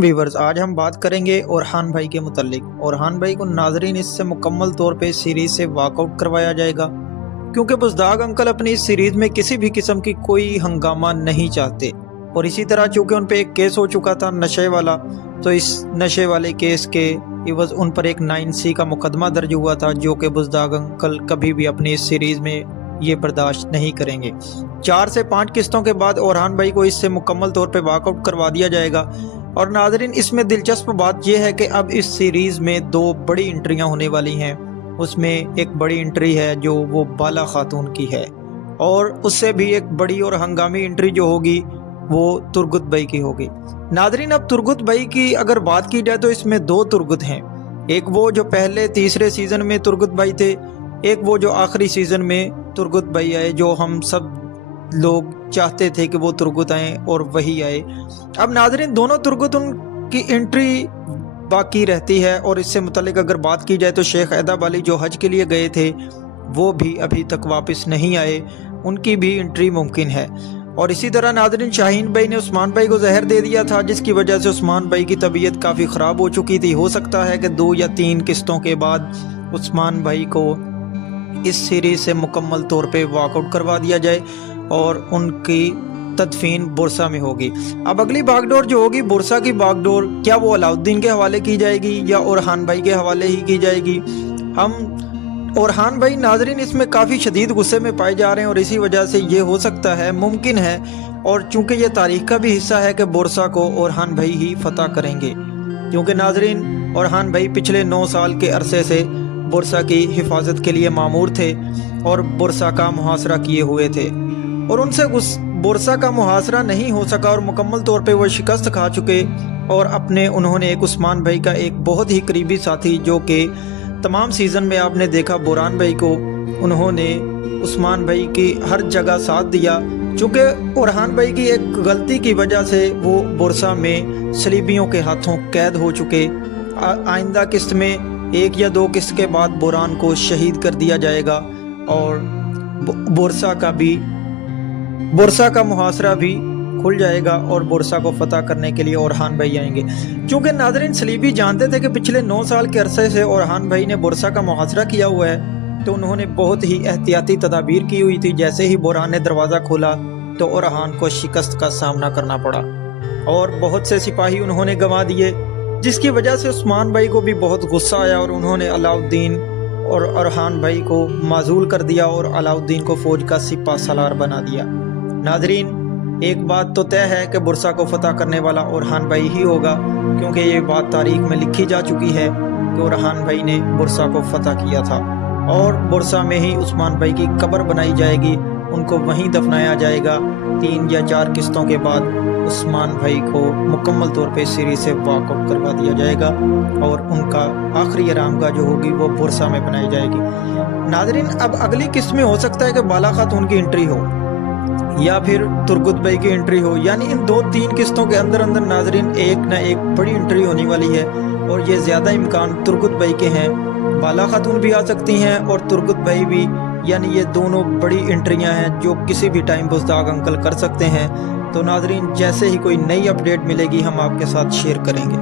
Viewers, आज हम बात करेंगे ओरहान भाई के मुतालिक। ओरहान भाई को नाजरीन इससे मुकम्मल तौर पे सीरीज से वॉकआउट करवाया जाएगा, क्योंकि बुज़दाग अंकल अपनी इस सीरीज में किसी भी किस्म की कोई हंगामा नहीं चाहते। और इसी तरह चूँकि उन पे एक केस हो चुका था नशे वाला, तो इस नशे वाले केस के इवज़ उन पर एक 9C का मुकदमा दर्ज हुआ था, जो कि बुज़दाग अंकल कभी भी अपनी इस सीरीज़ में ये बर्दाश्त नहीं करेंगे। 4 से 5 किस्तों के बाद ओरहान भाई को इससे मुकम्मल तौर पे वॉकआउट करवा दिया जाएगा। और नाजरीन, इसमें दिलचस्प बात यह है कि अब इस सीरीज़ में 2 बड़ी एंट्रियां होने वाली हैं। उसमें एक बड़ी एंट्री है जो वो बाला खातून की है, और उससे भी एक बड़ी और हंगामी एंट्री जो होगी वो तुरगुत भाई की होगी। नाजरीन, अब तुरगुत भाई की अगर बात की जाए तो इसमें 2 तुरगुत हैं। एक वो जो पहले तीसरे सीज़न में तुरगुत भाई थे, एक वो जो आखिरी सीज़न में तुरगुत भाई आए, जो हम सब लोग चाहते थे कि वो तुरगुत आए और वही आए। अब नाजरीन, दोनों तुरगुत उनकी एंट्री बाकी रहती है। और इससे मुतालिक अगर बात की जाए तो शेख ऐदाब अली जो हज के लिए गए थे वो भी अभी तक वापस नहीं आए, उनकी भी एंट्री मुमकिन है। और इसी तरह नाजरीन, शाहीन भाई ने उस्मान भाई को जहर दे दिया था, जिसकी वजह से उस्मान भाई की तबीयत काफ़ी ख़राब हो चुकी थी। हो सकता है कि 2 या 3 किस्तों के बाद उस्मान भाई को इस सीरीज़ से मुकम्मल तौर पे वॉकआउट करवा दिया जाए और उनकी तदफीन बुरसा में होगी। अब अगली बागडोर जो होगी बुरसा की बागडोर, क्या वो अलाउद्दीन के हवाले की जाएगी या ओरहान भाई के हवाले ही की जाएगी? ओरहान भाई नाजरीन इसमें काफ़ी शदीद गुस्से में पाए जा रहे हैं, और इसी वजह से ये हो सकता है, मुमकिन है, और चूँकि ये तारीख का भी हिस्सा है कि बुरसा को ओरहान भाई ही फतह करेंगे। क्योंकि नाजरीन, ओरहान भाई पिछले 9 साल के अरसे से बुरसा की हिफाजत के लिए मामूर थे और बुरसा का मुहासरा किए हुए थे, और उनसे बुरसा का मुहासरा नहीं हो सका और मुकम्मल तौर पे वो शिकस्त खा चुके। और उन्होंने एक उस्मान भाई का एक बहुत ही करीबी साथी, जो कि तमाम सीज़न में आपने देखा बुरहान भाई को, उन्होंने उस्मान भाई की हर जगह साथ दिया। चूँकि ओरहान भाई की एक गलती की वजह से वो बुरसा में सलीबियों के हाथों कैद हो चुके। आइंदा किस्त में 1 या 2 किस्त के बाद बुरहान को शहीद कर दिया जाएगा और बुरसा का मुहासरा भी खुल जाएगा और बुरसा को फतह करने के लिए ओरहान भाई आएंगे। क्योंकि नाजरीन, सलीबी जानते थे कि पिछले 9 साल के अरसे से ओरहान भाई ने बुरसा का मुहासरा किया हुआ है, तो उन्होंने बहुत ही एहतियाती तदाबीर की हुई थी। जैसे ही बुरहान ने दरवाज़ा खोला तो ओरहान को शिकस्त का सामना करना पड़ा और बहुत से सिपाही उन्होंने गंवा दिए, जिसकी वजह से उस्मान भाई को भी बहुत गुस्सा आया और उन्होंने अलाउद्दीन और ओरहान भाई को माजूल कर दिया और अलाउद्दीन को फ़ौज का सिपा सलार बना दिया। नाजरीन, एक बात तो तय है कि बुरसा को फतह करने वाला ओरहान भाई ही होगा, क्योंकि ये बात तारीख में लिखी जा चुकी है कि ओरहान भाई ने बुरसा को फतह किया था। और बुरसा में ही उस्मान भाई की कब्र बनाई जाएगी, उनको वहीं दफनाया जाएगा। 3 या 4 किस्तों के बाद उस्मान भाई को मुकम्मल तौर पे सीरीज से वॉकआउट करवा दिया जाएगा और उनका आखिरी आरामगाह जो होगी वो बुरसा में बनाई जाएगी। नाजरीन, अब अगली किस्त में हो सकता है कि बाला खातून की एंट्री हो या फिर तुरगुत भाई की एंट्री हो, यानी इन 2-3 किस्तों के अंदर नाजरीन एक ना एक बड़ी एंट्री होने वाली है। और ये ज़्यादा इम्कान तुरगुत भाई के हैं, बाला खातून भी आ सकती हैं और तुरगुत भाई भी, यानी ये दोनों बड़ी एंट्रियां हैं जो किसी भी टाइम बुज़दाग अंकल कर सकते हैं। तो नाजरीन, जैसे ही कोई नई अपडेट मिलेगी हम आपके साथ शेयर करेंगे।